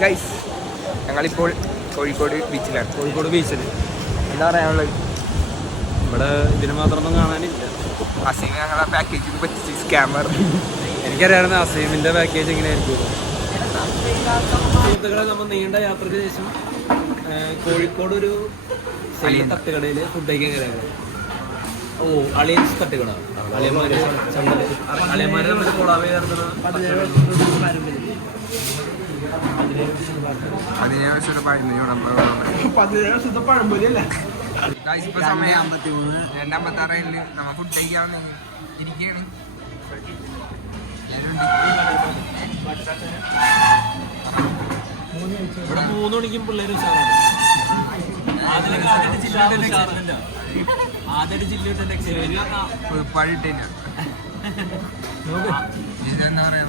Guys ഞങ്ങളിപ്പോൾ കോഴിക്കോട് ബീച്ചിലാണ്. കോഴിക്കോട് ബീച്ചിൽ എന്താ പറയാനുള്ളത്? ഇവിടെ ഇതിന് മാത്രമൊന്നും കാണാനില്ല. അസീം ഞങ്ങളെ പാക്കേജിൽ പറ്റിച്ച് സ്കാമർ. എനിക്കറിയാവുന്ന അസീമിൻ്റെ പാക്കേജ് എങ്ങനെയായിരിക്കും. സുഹൃത്തുക്കളെ, നമ്മൾ നീണ്ട യാത്രയ്ക്ക് ശേഷം കോഴിക്കോട് ഒരു തട്ടുകടയിൽ ഫുഡ് കഴിക്കാൻ കയറിയത്. അളിയൻസ് തട്ടുകട. അളിയന്മാരെ നമ്മുടെ കൊളാവേ നടത്തുന്ന 17 വർഷത്തെ പഴമ്പൊരിയല്ലേ. ഇപ്പൊ സമയം 2:56 നമ്മ ഫുഡ് കഴിക്കാൻ ഇരിക്കുകയാണ്. ഇവിടെ 3 മണിക്കും പിള്ളേർ ഉഷാറാണ്. ആദ്യമായിട്ട് ജില്ലയിട്ട് പാടിട്ടില്ല. ഇതെന്താ പറയാ,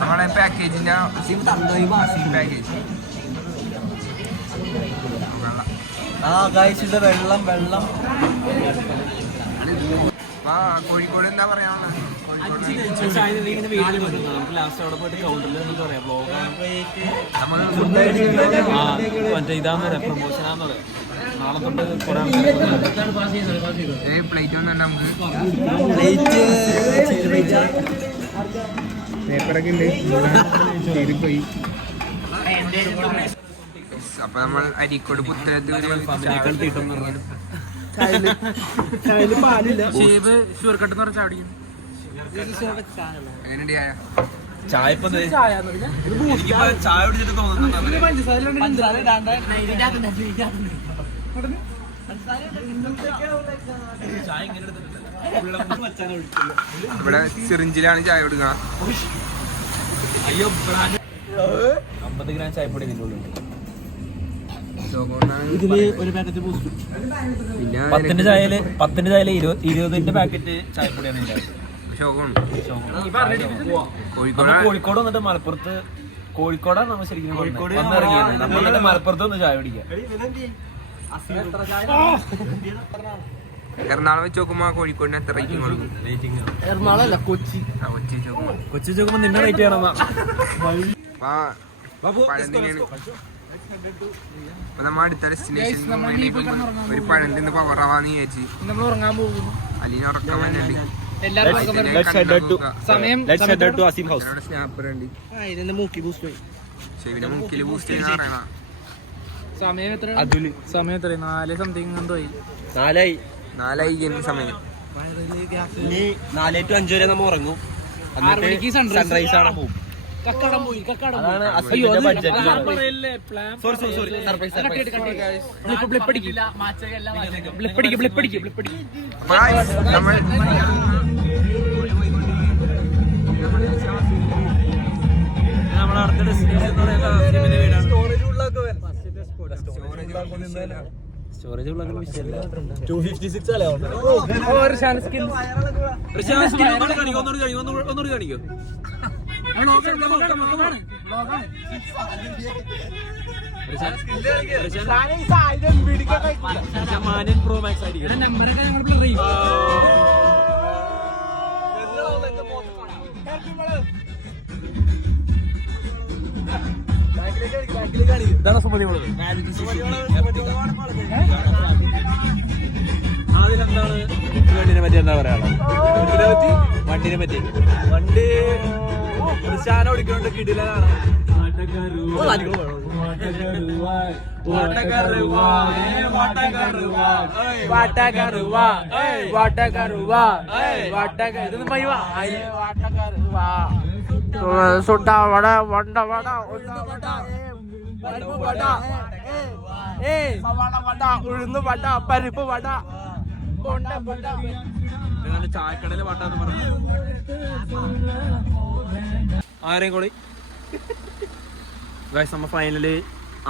നമ്മളെ പാക്കേജിന്റെ പാക്കേജ് വെള്ളം കോഴിക്കോട് എന്താ പറയാനുള്ളത്? മറ്റേ ഇതാന്ന് പറയാം, പ്രമോഷനാന്ന് പറയാം. നാളെ തൊട്ട് പ്ലേറ്റ് വന്നിട്ട് നമുക്ക് പേപ്പറൊക്കെ ഉണ്ട് പോയി. അപ്പൊ നമ്മൾ അരീക്കോട് പുത്തലത്ത് എങ്ങനെയുണ്ട് ചായ ചായ കുടിച്ചിട്ട് തോന്നുന്നുണ്ട്. ഇവിടെ സിറിഞ്ചിലാണ് ചായ കൊടുക്കണം. അയ്യോ, 50 ഗ്രാം ചായപ്പൊടി ഇതിനുള്ളിൽ. ഒരു പാക്കറ്റ് ബൂസ്റ്റ്. പിന്നെ 10ന്റെ ചായയില് 20ന്റെ പാക്കറ്റ് ചായപ്പൊടിയാണ് കോഴിക്കോട് വന്നിട്ട് മലപ്പുറത്ത്. കോഴിക്കോടാണ് നമ്മൾ ശരിക്കും വന്നിറങ്ങിയത്. നമ്മൾ വന്നിട്ട് മലപ്പുറത്ത് ഒന്ന് ചായ കുടിക്കാം. എറണാകുളം വെച്ച് നോക്കുമ്പോ കോഴിക്കോടിന് എത്ര റേറ്റിംഗ് കൊടുക്കും? എറണാകുളം കൊച്ചി ചോക്കുമ്പോ നിന്നെ റേറ്റ് ചെയ്യണം. നമ്മ അടുത്ത ഡെസ്റ്റിനേഷൻ ഒരു പഴം തിന്ന് പവറാവാന്ന് വിചാരിച്ച് നമ്മൾ ഉറങ്ങാൻ പോകുന്നു. അല്ലെങ്കിൽ ഉറക്കം വന്നുണ്ട്. ഷെവിനെ മൂക്കില് ബൂസ്റ്റ് ചെയ്യുന്ന പറയണ. സമയം എത്ര? 4 സംതിങ് എന്തോയി. 4 സമയം. 4 to 5 വരെ നമ്മൾ ഉറങ്ങും. സൺറൈസ് ആണ് പോകും. നമ്മുടെ അടുത്ത ഡെസ്റ്റിനേഷൻ സ്റ്റോറേജ് ഉള്ള വിഷയമല്ല. 256 അല്ലേ? ഒന്നുകൂടി കാണിക്കോ. മാനിയൻ പ്രോ മാക്സ് ആയിരിക്കും. ഇതാണ് സുമതി. അതിലെന്താണ് വണ്ടിനെ പറ്റി എന്താ പറയാനുള്ളത്? വണ്ടിനെ പറ്റി വണ്ടി ഷാന ഓടിക്കൊണ്ട് കിടിലാണ്. ഉഴുന്ന് വട, പരിപ്പ് വട, ചായക്കടയില് വട്ടാന്ന് പറഞ്ഞു. ആരെയും കൂടി ഗൈസ്, നമ്മൾ ഫൈനല്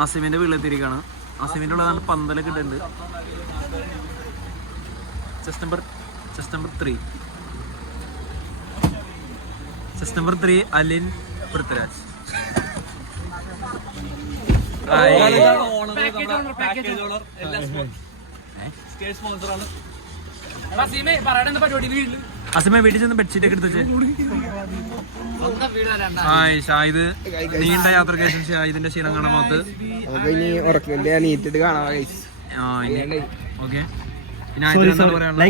അസീമിന്റെ വീട്ടിലെത്തിയിരിക്കുകയാണ്. അസീമിന്റെ ഉള്ളതാണ് പന്തലൊക്കെ ഇട്ടുണ്ട്. Chest number 3 Alin Prithviraj. അസിമ വീട്ടിൽ ചെന്ന് ബെഡ്ഷീറ്റ് ഒക്കെ എടുത്ത് വെച്ചേ. ഹായ് ഷാഹിദ്, നീണ്ട യാത്രയ്ക്ക് ശേഷം ഷാഹിദിന്റെ ക്ഷീണം കാണാൻ പോത്ത്. ഇനി ഉറക്കില്ല നീറ്റിട്ട് കാണാം ഗൈസ്. ഓക്കെ, ഇനി ആയിട്ട് എന്താ പറയാനുള്ളത്?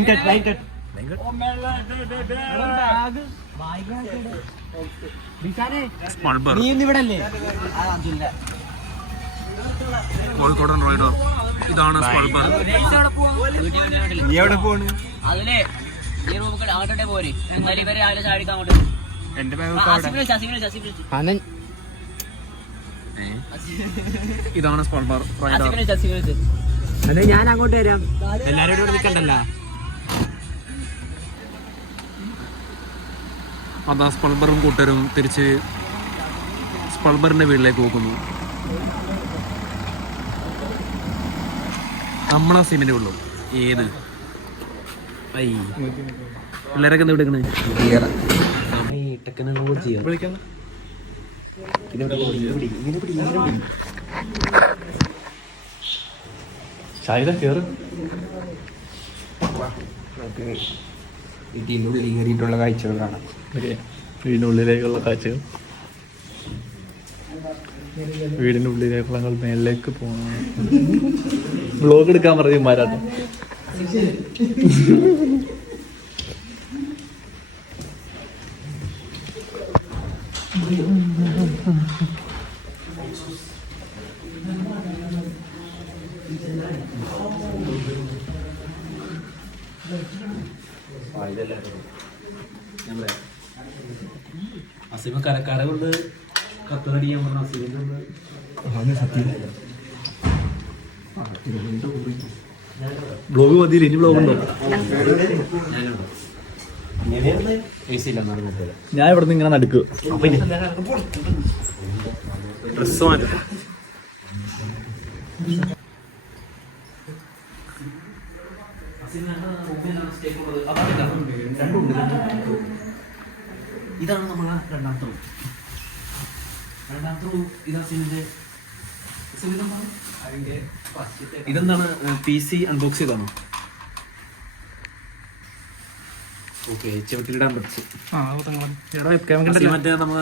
കോഴിക്കോടൻ റൈഡർ, ഇതാണ് സ്പൾബർ. നീ എവിടെ പോണ്? എന്റെ ഇതാണ് സ്പൾബർ റൈഡർ. ഞാൻ അങ്ങോട്ട് വരാം. എല്ലാരും ഇവിടെ നിൽക്കണ്ടല്ലോ. അതാ സ്പൾബറും കൂട്ടരും തിരിച്ച് സ്പൾബറിന്റെ വീട്ടിലേക്ക് പോകുന്നു. നമ്മളാ സിമിന്റെ ഉള്ളു. ഏത് പിള്ളേരൊക്കെ എന്താ വിളിക്കണേ? ടെക്നോളജിയോ ഷാഹിദ കേറ്. വീട്ടിൻ്റെ ഉള്ളിൽ കയറിയിട്ടുള്ള കാഴ്ചകൾ കാണാം. വീടിനുള്ളിലേക്കുള്ള കാഴ്ചകൾ. വീടിന്റെ ഉള്ളിലേക്ക് ഞങ്ങൾ മേളിലേക്ക് പോകണം. വ്ലോഗ് എടുക്കാൻ പറയും മാരാട്ടം. അസീമ കരക്കാരെ കൊണ്ട് കത്തടിക്കാൻ പറഞ്ഞു. വ്ലോഗ് മതിയില്ല, ഇനി വ്ലോഗ് ഉണ്ടോ? ഞാൻ ഇവിടെ നിന്ന് ഇങ്ങനെ നടക്കുക. ഡ്രസ് മാറ്റും. ഇതാണ് നമ്മളെ രണ്ടാമത്തെ റൂം. ഇതെന്താണ്? PC അൺബോക്സ് ചെയ്താണോ? ഓക്കെ, ചെവിട്ടിലിടാൻ പറ്റും. മറ്റേ നമ്മൾ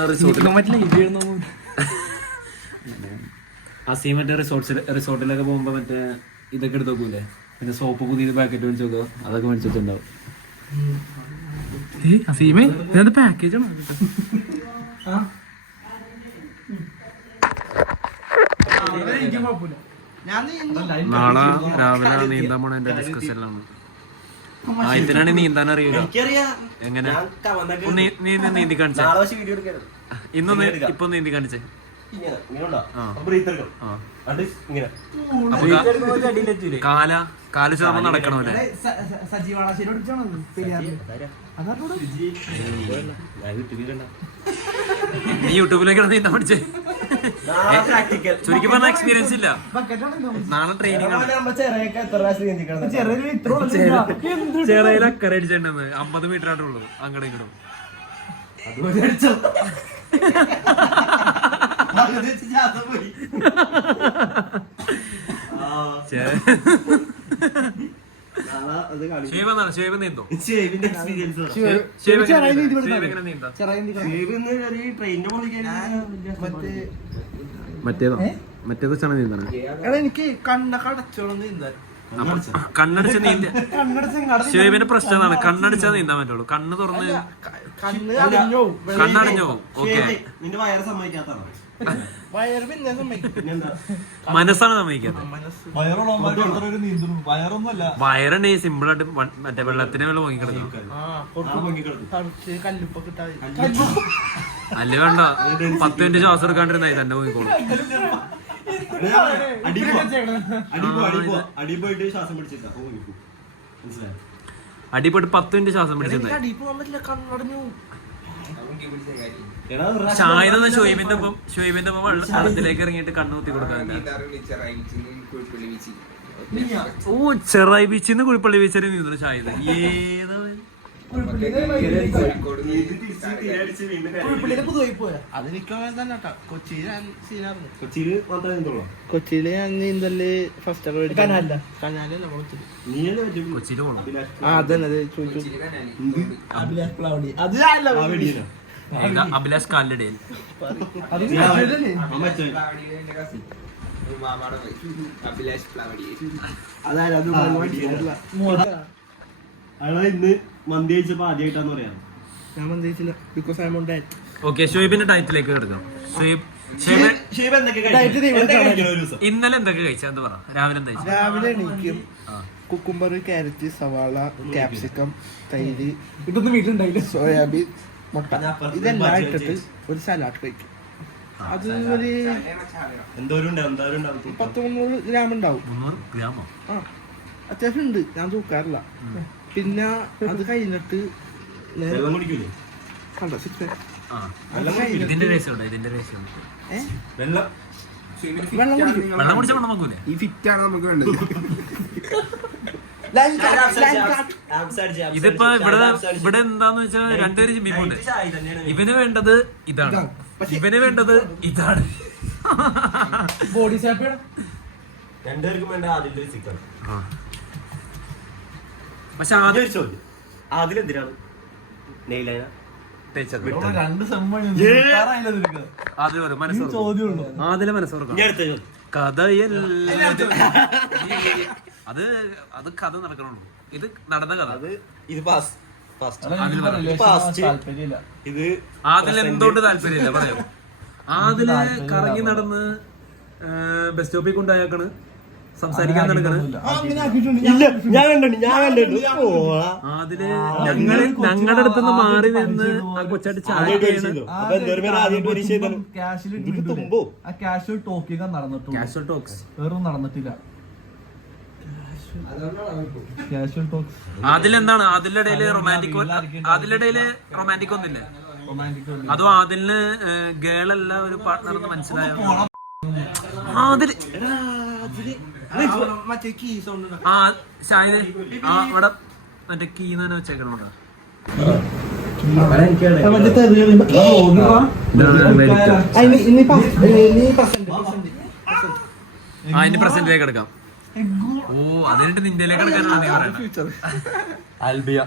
മറ്റേ റിസോർട്ടിലൊക്കെ പോകുമ്പോ മറ്റേ ഇതൊക്കെ എടുത്ത് നോക്കൂലേ? പിന്നെ സോപ്പ് പുതിയ പാക്കറ്റ് മേടിച്ച് നോക്കോ, അതൊക്കെ മേടിച്ചിട്ടുണ്ടാവും. പാക്കേജ് നാളെ രാവിലെ നീന്താൻ പോണ എന്റെ ഡിസ്കഷനിലാണ്. ആയത്തിനാണ് നീന്താൻ അറിയില്ല. എങ്ങനെ നീന്തി കാണിച്ചേ? ഇന്നൊന്ന് ഇപ്പൊ നീന്തി കാണിച്ചേ. കാല് ചുമ നടക്കണമല്ലേ? നീ യൂട്യൂബിലേക്കാണ് നീന്താൻ പഠിച്ചേ? ചുരുക്കി പറഞ്ഞ എക്സ്പീരിയൻസ് ഇല്ല. നാളെ ട്രെയിനിങ് ആണ്. ചെറിയ അക്കരെ അടിച്ചിട്ടുണ്ടെന്ന് 50 മീറ്റർ ആയിട്ടുള്ളൂ അങ്ങോട്ടും ഇങ്ങോട്ടും. മറ്റേതാണ് നീന്താണ്. എനിക്ക് കണ്ണൊക്കെ അടച്ചോളം നീന്താൻ. കണ്ണടച്ച നീന്ത ഷേവിന്റെ പ്രശ്നമാണ്. കണ്ണടച്ചാ നീന്താൻ പറ്റുള്ളൂ. കണ്ണ് തുറന്ന് കണ്ണടഞ്ഞോ? ഓക്കെ, മനസ്സാണ് സമ്മതിക്കാത്തത്. വയറുണ്ടെങ്കിൽ സിമ്പിൾ ആയിട്ട് മറ്റേ വെള്ളത്തിന് വെള്ളം പൊങ്ങിക്കിടക്കും. അല്ലേ വേണ്ട, 10 മിനിറ്റ് ശ്വാസം എടുക്കാണ്ടിരുന്നായി തന്നെ പോയിക്കോളും. അടിപോയിട്ട് 10 മിനിറ്റ് ശ്വാസം പിടിച്ചിരുന്നായി. ഷാഹിദ് ഷോയിബിന്റെ ഒപ്പം വെള്ളത്തിലേക്ക് ഇറങ്ങിയിട്ട് കണ്ണു കുത്തി കൊടുക്കാൻ. ഓ, ചെറായി ബീച്ചിന്ന് കുഴിപ്പള്ളി ബീച്ച് വരെ നീന്തുന്നു ഷാഹിദ്. ഏതാ കൊച്ചിയില് ഞാൻ നീന്തല് ഫസ്റ്റ് കനാലല്ല അതന്നെ ചോദിച്ചു അഭിലാഷ് കാലിടയിൽ ഇന്ന് മന്തി കഴിച്ചപ്പോ ആദ്യമായിട്ടാന്ന് പറയാം. ഞാൻ മന്ദിച്ചില്ല because I'm on diet. Okay ഷുഹൈബിന്റെ ഡയറ്റിലേക്ക് കിടക്കാം. ഇന്നലെ എന്തൊക്കെ കഴിച്ചാ എന്താ പറ? രാവിലെ എന്താ കഴിച്ചത്? രാവിലെ എണീക്കും, കുക്കുംബർ, ക്യാരറ്റ്, സവാള, ക്യാപ്സിക്കം, തൈര്, ഇതൊന്നും വീട്ടിലുണ്ടായില്ല, സോയാബീൻ, മുട്ട, ഇതെല്ലാം ഇട്ടിട്ട് ഒരു സലാഡ് കഴിക്കും. അത് ഒരു 100-300 ഗ്രാം ഉണ്ടാവും. 300 ഗ്രാമോ? ആ അത്യാവശ്യം ഉണ്ട്, ഞാൻ തൂക്കാറില്ല. പിന്നെ അത് കഴിഞ്ഞിട്ട് വെള്ളം കുടിക്കൂലേ? കണ്ടോ സിക്സ് ഇതിന്റെ രഹസ്യമുണ്ടോ? ഇതിന്റെ രഹസ്യം വെള്ളം വെള്ളം കുടിക്കും. വെള്ളം കുടിച്ച വെള്ളം നോക്കൂലേ? ഈ ഫിറ്റാണ് നമുക്ക് വേണ്ടത്. ഇതിപ്പോ ഇവിടെ എന്താന്ന് വെച്ചാൽ രണ്ടുപേര് ജിമ്മിമുണ്ട്. ഇവന് വേണ്ടത് ഇതാണ്, ഇവന് വേണ്ടത് ഇതാണ്. ബോഡി ഷേപ്പ് രണ്ടുപേർക്കും വേണ്ട ആദ്യത്തെ ചിക്കൻ. പക്ഷെ ആദ്യം അതിലെന്തിനാണ് നെയ്ലൈന തേച്ചത് രണ്ട് ആദ്യം മനസ്സോർക്കും, ആദ്യം മനസ്സോർക്കും കഥയല്ല അത് കഥ നടക്കണുള്ളൂ. ഇത് നടന്ന കഥ. ഇത് പാസ് ഇത് അതിൽ എന്തുകൊണ്ട് താല്പര്യമില്ല പറയാം. അതില് കറങ്ങി നടന്ന് ബസ് സ്റ്റോപ്പിൽ കൊണ്ടായാക്കാണ് സംസാരിക്കാൻ നടക്കണ്. അതില് ഞങ്ങളുടെ അടുത്തുനിന്ന് മാറി നിന്ന് ആ കൊച്ചായിട്ട് ചാടിയാണ് കാഷ്വൽ ടോക്കിംഗ് നടന്നിട്ടുണ്ട്. കാഷ്വൽ ടോക്സ് വേറെ നടന്നിട്ടില്ല. കാഷ്വൽ ടോക്സ് അതിലെന്താണ് അതിലിടയില് റൊമാൻറ്റിക്, അതിലിടയില് റൊമാൻറ്റിക് ഒന്നില്ലേ? അതും അതിന് ഗേളല്ല ഒരു പാർട്ട്ണർ എന്ന് മനസ്സിലായോ? അതില് മറ്റേ കീ സൗണ്ട് ആ ഷാഹിദ് ആ അവിടെ മറ്റേ കീന്ന് തന്നെ വെച്ചേക്കണം. ആ ഇനി പ്രസന്റിലേക്ക് എടുക്കാം. ഓ അതിനിട്ട് നിന്റെയിലേക്ക് എടുക്കാനാണ് നീ പറയുന്നത്. ആൽബിയ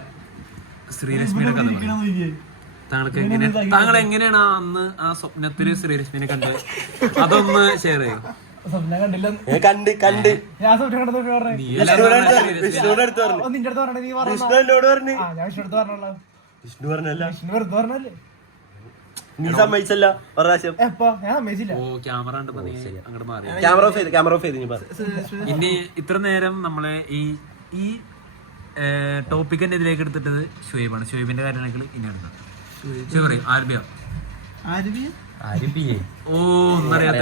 ശ്രീലക്ഷ്മിയുടെ കഥ താങ്കൾ എങ്ങനെയാണ് അന്ന് ആ സ്വപ്നത്തില് ശ്രീലക്ഷ്മിനെ കണ്ടത്? അതൊന്ന് ഷെയർ ചെയ്യും. സ്വപ്നം കണ്ടില്ല. കണ്ട് ഞാൻ സ്വപ്നം കണ്ടത് നിന്റെ അടുത്ത് പറഞ്ഞു. നിന്റെ അടുത്ത് പറഞ്ഞ നീ വിഷ്ണു എന്നോട് പറഞ്ഞു. ഞാൻ വിഷ്ണു പറഞ്ഞല്ലോ. വിഷ്ണു പറഞ്ഞല്ല, വിഷ്ണു വെറുതെ പറഞ്ഞല്ലേ. നീ സമ്മതിച്ചല്ല ഒരു പ്രാവശ്യം. എപ്പോ ഞാൻ സമ്മതിച്ചില്ല. ഓ ക്യാമറ കണ്ടപ്പോ നീ അങ്ങോട്ട് മാറി. ക്യാമറ ഓഫ് ചെയ്ത് നീ പറ. ഇനി ഇത്ര നേരം നമ്മളെ ഈ ടോപ്പിക് തന്നെ ഇതിലേക്ക് എടുത്തിട്ടത് ഷുഹൈബാണ്. ഷുഹൈബിന്റെ കാര്യങ്ങൾ ഇനി എടുക്കാം. പറയും ആർബിയ ഓ ഒന്നറിയാത്ത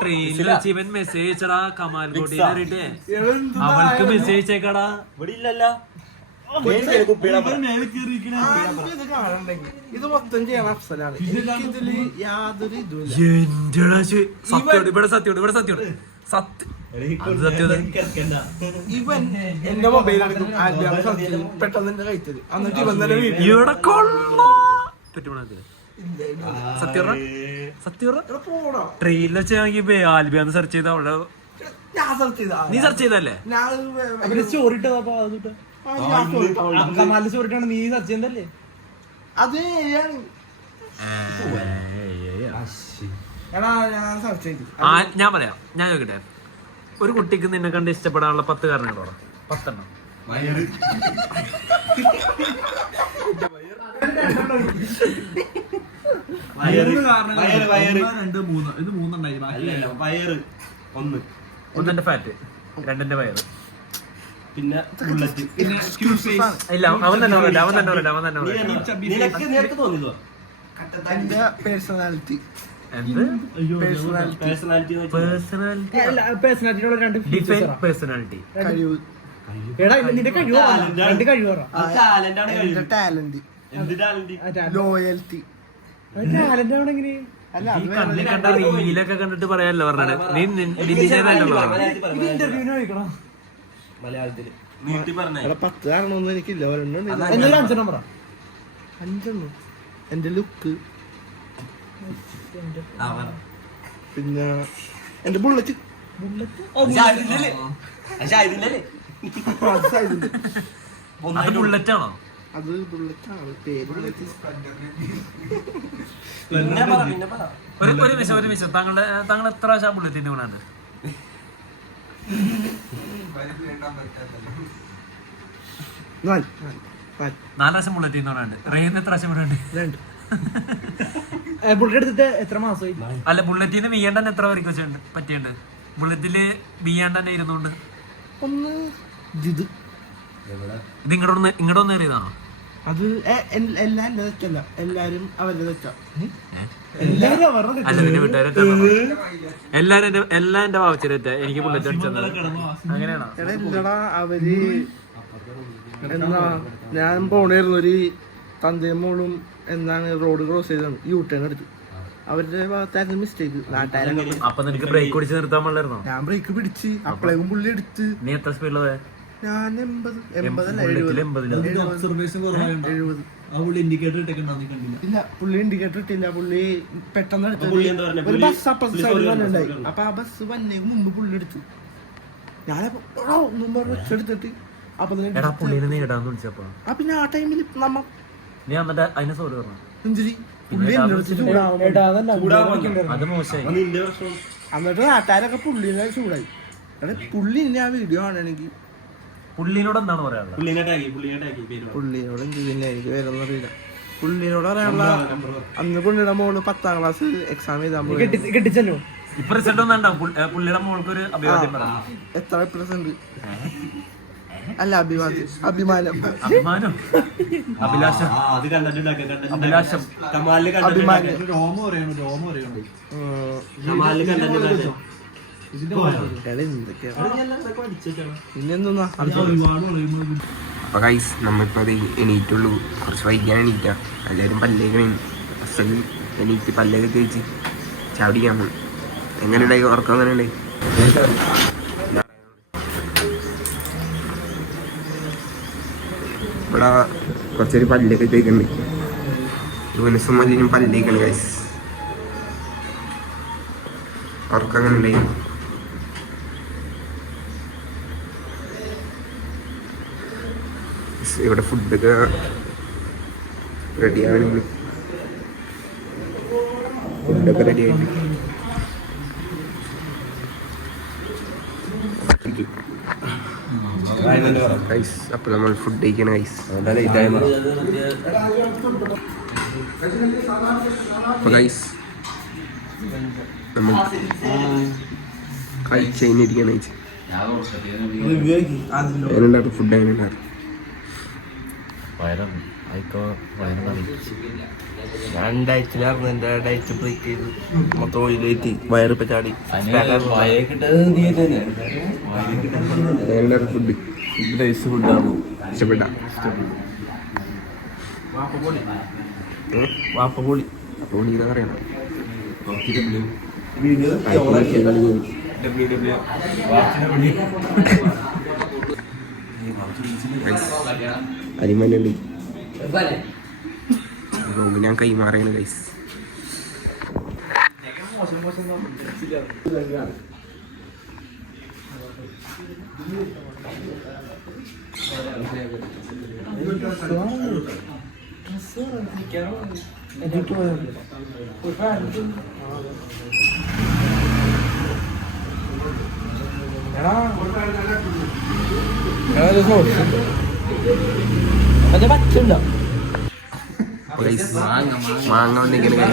ട്രെയിനിൽ വെച്ച് ഇവൻ മെസ്സേജ് അയച്ചടാ കമാൽ കോട്ടിയിൽ അറിയിട്ടേ അവൾക്ക് മെസ്സേജ് അയച്ചേക്കടാ. ഇവിടെ ഇല്ലല്ല ഇത് മൊത്തം ചെയ്യണ അഫ്സലാണ്. ഇതില് യാതൊരു ഇതുമില്ല. ഇവിടെ സത്യം ഇവൻ എന്റെ മൊബൈൽ എടുക്കും, പെട്ടെന്ന് എന്റെ കഴിച്ചത്. എന്നിട്ട് ഇവൻ തന്നെ ട്രെയിനിൽ വെച്ചാണെങ്കിൽ ആൽബിയാന്ന് സെർച്ച് ചെയ്ത അവിടെ ഞാൻ സെർച്ച് ചെയ്ത നീ സെർച്ച് ചെയ്തല്ലേ? സ്റ്റോറി കമാലിന്റെ സ്റ്റോറി ഇട്ടാണ് നീ സെർച്ച് ചെയ്യുന്നല്ലേ? അത് സെർച്ച് ചെയ്തു. ഞാൻ പറയാം, ഞാൻ ചോദിക്കട്ടെ, ഒരു കുട്ടിക്ക് നിന്നെ കണ്ട് ഇഷ്ടപ്പെടാനുള്ള 10 കാരണങ്ങളോടാ? 10 എണ്ണം. ഒന്നെന്റെ ഫാറ്റ്, 2ന്റെ വയറ്, പിന്നെ ഇല്ല അവൻ തന്നെ നിനക്ക് തോന്നിയതോ? എന്റെ പേഴ്സണാലിറ്റി. എന്ത് പേഴ്സണാലിറ്റിയോട് പേഴ്സണാലിറ്റി? കഴിവ്. എടാ നിന്റെ കഴിവ് രണ്ട് കഴിവ്. Talent talent, loyalty. ടാലന്റ് ആണ് എങ്ങനെ? അല്ല കണ്ണി കണ്ട റീലൊക്കെ കണ്ടിട്ട് പറയാനല്ലോ പറഞ്ഞത്. നീ ഇന്റർവ്യൂവിന് ചോദിക്കണം. മലയാളത്തില് നീട്ടി പറഞ്ഞേ. അവിടെ 10 കാരണമൊന്നും എനിക്കില്ല. ഒരെണ്ണം ഉണ്ട്. എന്നൊരു 5 പറ. 5 എന്റെ ലുക്ക്, പിന്നെ എന്റെ ബുള്ളറ്റ്. ബുള്ളറ്റ് ആണോ? അത് ബുള്ളറ്റാണ് പേര്. ബുള്ളറ്റ് ഒരു നിമിഷം താങ്കൾ എത്ര പ്രാവശ്യം ബുള്ളറ്റിന്റെ ഗുണാണ്? 4 പ്രാവശ്യം ബുള്ളറ്റിന്റെ ഗുണുണ്ട്. റെയിന്ന് എത്ര പ്രാവശ്യം ഗുണുണ്ട്? 2. ബുള്ളറ്റ് എടുത്തിട്ട് എത്ര മാസമായി? അല്ല, ബുള്ളറ്റിന്ന് വീയാണ്ട് എത്ര വരയ്ക്ക് വെച്ചിട്ടുണ്ട് പറ്റിയുണ്ട്? ബുള്ളറ്റില് വീയാണ്ട് തന്നെ ഇരുന്നോണ്ട് ഒന്ന് ഇത് ഇങ്ങോട്ടൊന്ന് ഏറിയതാണോ? അത് എല്ലാം എന്റെ തെറ്റല്ല, എല്ലാരും അവരുടെ തെറ്റാ. അല്ല, നിന്റെ വീട്ടുകാരെ എല്ലാം എന്റെ വാവച്ചേരറ്റ എനിക്ക് ബുള്ളറ്റ് അടിച്ചത് അങ്ങനെയാണോ? എടാ അവര് എന്നാ ഞാൻ പോണായിരുന്നു ഒരു തന്തയും മോളും എന്താണ് റോഡ് ക്രോസ് ചെയ്താണ്, യൂട്ടേൺ എടുത്തു. അവരുടെ ഭാഗത്തായിരുന്നു മിസ്റ്റേക്ക്. നാട്ടുകാരെ അപ്പൊ നിനക്ക് ബ്രേക്ക് പിടിച്ച് നിർത്താൻ പാടില്ലായിരുന്നോ? ഞാൻ ബ്രേക്ക് പിടിച്ച് അപ്പളേക്കും പുള്ളി എടുത്ത്. നീ എത്ര സ്പീഡിലത്? ഞാൻ 80 ഒബ്സർവേഷൻ കുറവായുണ്ട്. 70. ആ പുള്ളി ഇൻഡിക്കേറ്റർ ഇട്ടേക്കണ്ട, നീ കണ്ടില്ല? ഇല്ല, പുള്ളി ഇൻഡിക്കേറ്റർ ഇട്ടില്ല. പുള്ളി പെട്ടെന്ന് എടുത്തത്. പുള്ളി എന്താ പറഞ്ഞേ? ഒരു ബസ് അപ്പുറത്തെ സൈഡിൽ വന്നിട്ടുണ്ടായി. അപ്പൊ ആ ബസ് വന്നേക്ക് മുമ്പ് പുള്ളി എടുത്തു. ഞാനപ്പോ എടുത്തിട്ട് അപ്പൊ എടാ പുള്ളിനെ നീ ഇടാന്ന് വിളിച്ചപ്പോ പിന്നെ ആ ടൈമിൽ നമ്മ നീ എന്നിട്ട് അതിനെ സോറി പറഞ്ഞു. എന്തിരി പുള്ളി എന്നെ വിളിച്ച് ചൂടാവുമ്പോ അത് മോശമായി. നിന്റെ പ്രശ്നം. എന്നിട്ട് നാട്ടുകാരൊക്കെ പുള്ളിനെ ചൂടായി. എടാ പുള്ളി ഇനി ആ വീഡിയോ ആണെങ്കിൽ പുള്ളിനോട് എന്താണ് പറയാനുള്ളത്? പുള്ളിനെ ടാക്കി പേര് പറ. പുള്ളിയോട് എന്ത് പിന്നെ എനിക്ക് വേറൊന്നും അറിയില്ല. പുള്ളിനോട് പറയാനുള്ള അന്ന് പുള്ളിയുടെ മോള് 10ാം ക്ലാസ് എക്സാം എഴുതാൻ പോയി. കെട്ടിച്ചല്ലോ. ഇപ്പൊ റിസൾട്ട് ഒന്നും ഉണ്ടാവും. പുള്ളിയുടെ മോൾക്ക് ഒരു അഭിവാദ്യം പറയാം. എത്ര പെർസെന്റ്? അല്ല, അഭിമാനം. അഭിമാനം, അഭിലാഷം, അത് കണ്ടിട്ടുണ്ടാക്കാം. അഭിലാഷം, കമാലിന് അഭിമാനം. കണ്ടിട്ടുണ്ടാക്കാം. രോമ പറയണം. കമാലിന് കണ്ടിട്ടുണ്ടാക്കാം. പിന്നെന്താ അപ്പൊ ഗൈസ് നമ്മളിപ്പോ അത് എണീറ്റുള്ളൂ. കുറച്ച് വൈകിയാണ് എണീറ്റാ. എല്ലാവരും പല്ലേക്ക് അസൽ എണീറ്റ് പല്ലേക്ക് തേച്ച് ചാടിക്കാൻ പോകും. എങ്ങനെ ഉണ്ടായി ഉറക്കം? അങ്ങനെ ഉണ്ടായി? ഇവിടെ കുറച്ചൊരു പല്ലൊക്കെ തേക്കുന്നുണ്ട്. യൂനിസും മല്ലിനും പല്ലേക്കാണ് ഗൈസ്. ഉറക്കം അങ്ങനെ ഉണ്ടായി? ഇവിടെ ഫുഡൊക്കെ റെഡിയാവുന്നുണ്ട്. ഫുഡൊക്കെ റെഡി ആയിട്ട് ഗൈസ്. അപ്പോൾ നമ്മൾ ഫുഡ് കഴിക്കണം ഗൈസ്. അപ്പോൾ ഗൈസ് നമ്മൾ കഴിച്ചതിനിരിക്കണം കഴിച്ച്. അതിനുണ്ടായിരുന്നു ഫുഡ്. അതിനുണ്ടായിരുന്നു ഞാൻ ഡയറ്റിലായിരുന്നു. എൻ്റെ ഡയറ്റ് ബ്രേക്ക് ചെയ്ത് മൊത്തം ഓയിലേറ്റി വയറിപ്പ ചാടി. ഫുഡ് ഫുഡാണ് ഇഷ്ടപ്പെട്ട വാപ്പപ്പൊളി. പൊളി എന്ന് പറയണം. അരിമനുണ്ട്. ഞാൻ കൈമാറിയാണ് ഗൈസ്. മാങ്ങ വന്നിരിക്കണ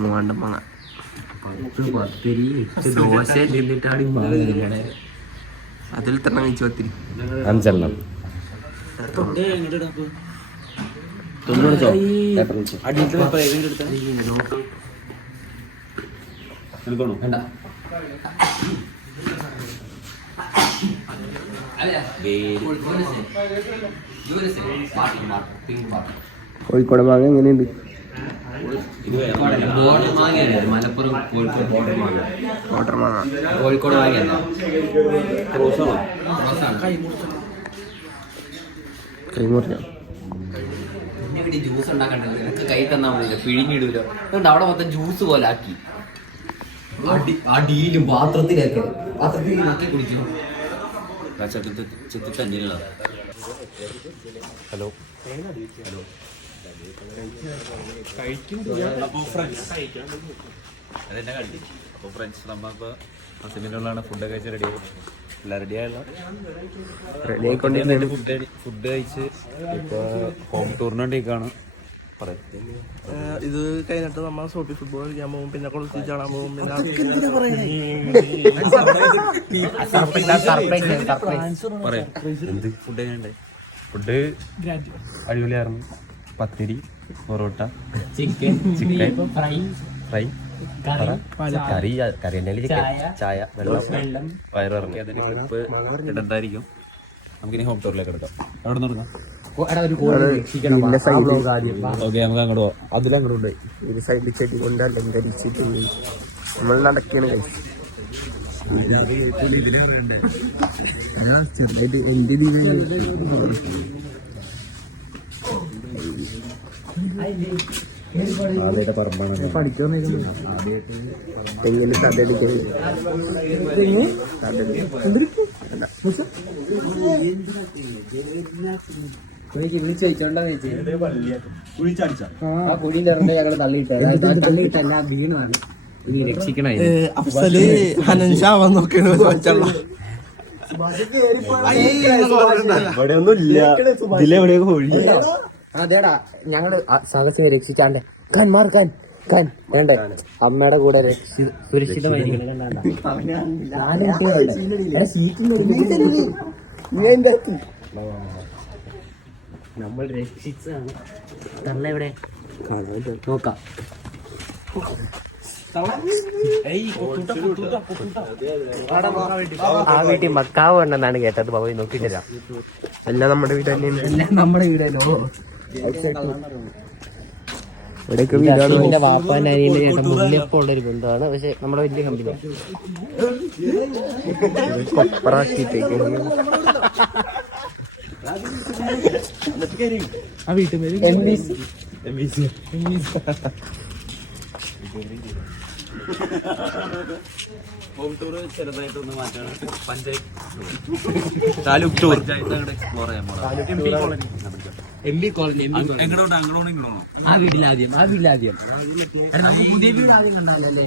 മൂവാണ്ട മാങ്ങ ദോശ എന്നിട്ടാണ് അതിൽ തന്നെ കഴിച്ചു. പത്തിരി 5 എണ്ണം. കോഴിക്കോട് മാങ്ങ എങ്ങനെയുണ്ട്? ബോർഡർ മാങ്ങയാണ് മലപ്പുറം കോഴിക്കോട് ബോർഡർ മാങ്ങ. ഓർഡർ വാങ്ങാം. കോഴിക്കോട് മാങ്ങയല്ല, കൈമുറിഞ്ഞോ? പിന്നെ ജ്യൂസ് ഉണ്ടാക്കണ്ടത് നിനക്ക് കൈ തന്നാൽ മതി, പിഴിഞ്ഞിടൂലോ. അതുകൊണ്ട് അവിടെ മൊത്തം ജ്യൂസ് പോലെ ആക്കി അടിയിലും പാത്രത്തിലേക്കണം, പാത്രത്തിൽ നക്കി കുടിക്കണം. ചെത്തി തന്നെയുള്ള ഹലോ അതെന്നെ കഴിക്കും. അപ്പോൾ ഫ്രണ്ട്സ് നമ്മളിപ്പോൾ സിമിനുള്ളതാണ് ഫുഡ് കഴിച്ച് റെഡി ആയി. എല്ലാം റെഡി ആയല്ലോ, റെഡി ആയിക്കൊണ്ടിരുന്നു. ഫുഡ് കഴിച്ച് ഇപ്പോൾ ഹോം ടൂറിനോട്ടേക്കാണ് പറയാം. ഇത് കഴിഞ്ഞിട്ട് നമ്മൾ സോപ്പി ഫുട്ബോൾ കളിക്കാൻ പോകും, പിന്നെ കുളത്തിൽ ചാടാൻ പോകും, പിന്നെ പറയാം എന്ത് ഫുഡ് എങ്ങനെയുണ്ട്? ഫുഡ് അടിപൊളിയായിരുന്നു. പത്തിരി, പൊറോട്ട, ചിക്കൻ ഫ്രൈ, കറി, ചായ, വെള്ളം, വയറിറങ്ങി. അതിന് ക്ലിപ്പ് ഇടണ്ടായിരിക്കും. നമുക്കിനി ഹോം ടൂറിലേക്ക് എടുക്കാം. അവിടെ നിന്ന് തുടങ്ങാം. ഓക്കെ, നമുക്ക് അങ്ങോട്ട് പോവാം. അതിലങ്ങോട്ട് ഉണ്ട് ഒരു സൈഡിൽ ചെടി കൊണ്ട് അലങ്കരിച്ചിട്ട് നമ്മൾ നടക്കണ ചെറുതായിട്ട് എന്റെ ആദ്യമായിട്ട് പറമ്പാണ് തെങ്ങില് തടടിക്കല് അഫ്സല് ഹനൻഷാവാൻ നോക്കണ ഇവിടെ ഒന്നും ഇല്ല, ഇതിലെവിടെയൊക്കെ ഒഴി. അതേടാ ഞങ്ങള് സാഹസിക രക്ഷിച്ചാണ്ടേ കാൻ മാർ കാൻ കാൻ വേണ്ടേ അമ്മയുടെ കൂടെ നമ്മൾ രക്ഷിച്ചാണ്. എവിടെ നോക്കാം. ആ വീട്ടിൽ മക്കാവ് ഉണ്ടെന്നാണ് കേട്ടത്. പോയി നോക്കിട്ടില്ല. എല്ലാം നമ്മുടെ വീട് തന്നെയാണ്. എല്ലാം നമ്മുടെ വീടല്ലോ. ഇവിടെയൊക്കെ വീടാണ്. വാപ്പാന്റെ അനിയന്റെ ചേട്ടൻ മുല്ലപ്പോ ഉള്ളൊരു ബന്ധമാണ്. പക്ഷെ നമ്മുടെ വലിയ കമ്പനി കൊപ്പറാക്കിട്ടേക്ക് ആ വീട്ടുപേര് ഹോം ടൂർ ചെറുതായിട്ടൊന്ന് മാറ്റാണ്. പഞ്ചായത്ത് താലൂക്ക് ടൂർ എക്സ്പ്ലോർ ചെയ്യാൻ പോകണം. MB colony. എങ്ങോട്ടോ ഇങ്ങോട്ടോ ആ വീട്ടിലാദ്യം നമുക്ക് പുതിയ വീട് ആദ്യം ഉണ്ടാവില്ലല്ലേ.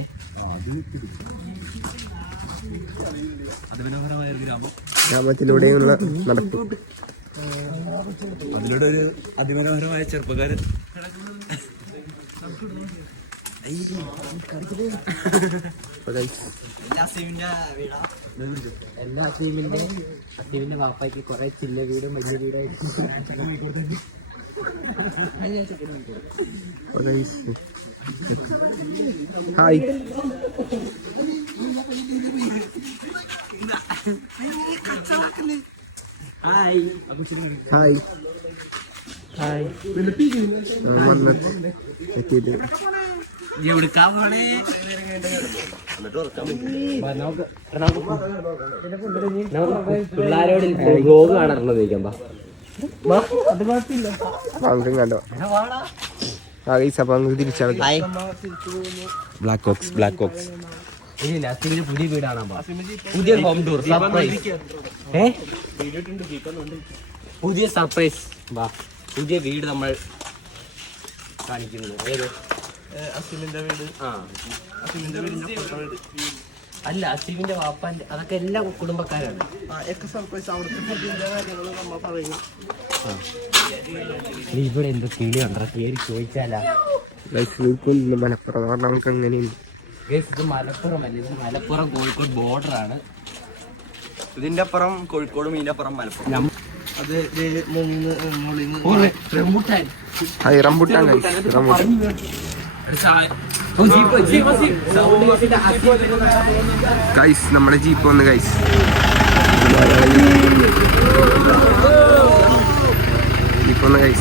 അതിമനോഹരമായ ഒരു ഗ്രാമം. ഗ്രാമത്തിലൂടെയുള്ള നടപ്പ്. അതിലൂടെ ഒരു അതിമനോഹരമായ ചെറുപ്പക്കാരൻ. എല്ലാ അസീമിന്റെ വാപ്പായ്ക്ക് കൊറേ ചില്ല വീടും വലിയ വീടായിട്ട് ഹായ് ഹായ് ഹായ് വന്നിട്ട് എത്തിയിട്ട് പിള്ളേരോട് ബ്ലോഗ് കാണാറുള്ളത് ചോദിക്കാം. അങ്ങും കണ്ടോ അപ്പൊ തിരിച്ചാൽ ബ്ലാക്ക് ഓക്സ് ഇല്ല, അസീമിന്റെ പുതിയ വീടാണ്. പുതിയ ഹോം ടൂർ സർപ്രൈസ്. പുതിയ സർപ്രൈസ്. വാ, പുതിയ വീട് നമ്മൾ കാണിക്കുന്നത്. ഏത്? അസീമിന്റെ വീട്. ആ, അസീമിന്റെ വീടിന്റെ വീട് അല്ല, അസീമിന്റെ വാപ്പാന്റെ അതൊക്കെ എല്ലാ കുടുംബക്കാരാണ്. ഒക്കെ സർപ്രൈസ്. അവിടുത്തെ ഫുഡിന്റെ കാര്യങ്ങൾ നമ്മൾ പറയും. ഇവിടെ എന്തോ കിളി ഉണ്ടോ? പേര് ചോദിച്ചാലാ. മലപ്പുറം നമുക്ക് എങ്ങനെയുണ്ട്? ഇത് മലപ്പുറം അല്ല, ഇത് മലപ്പുറം കോഴിക്കോട് ബോർഡറാണ്. ഇതിന്റെ അപ്പുറം കോഴിക്കോട്, മീൻ്റെ അപ്പുറം മലപ്പുറം. അത് മുകളിൽ rambutan. Hi rambutan rambutan guys, നമ്മുടെ ജീപ്പ് വന്ന് ഗൈസ്. ജീപ്പ് വന്ന് ഗൈസ്.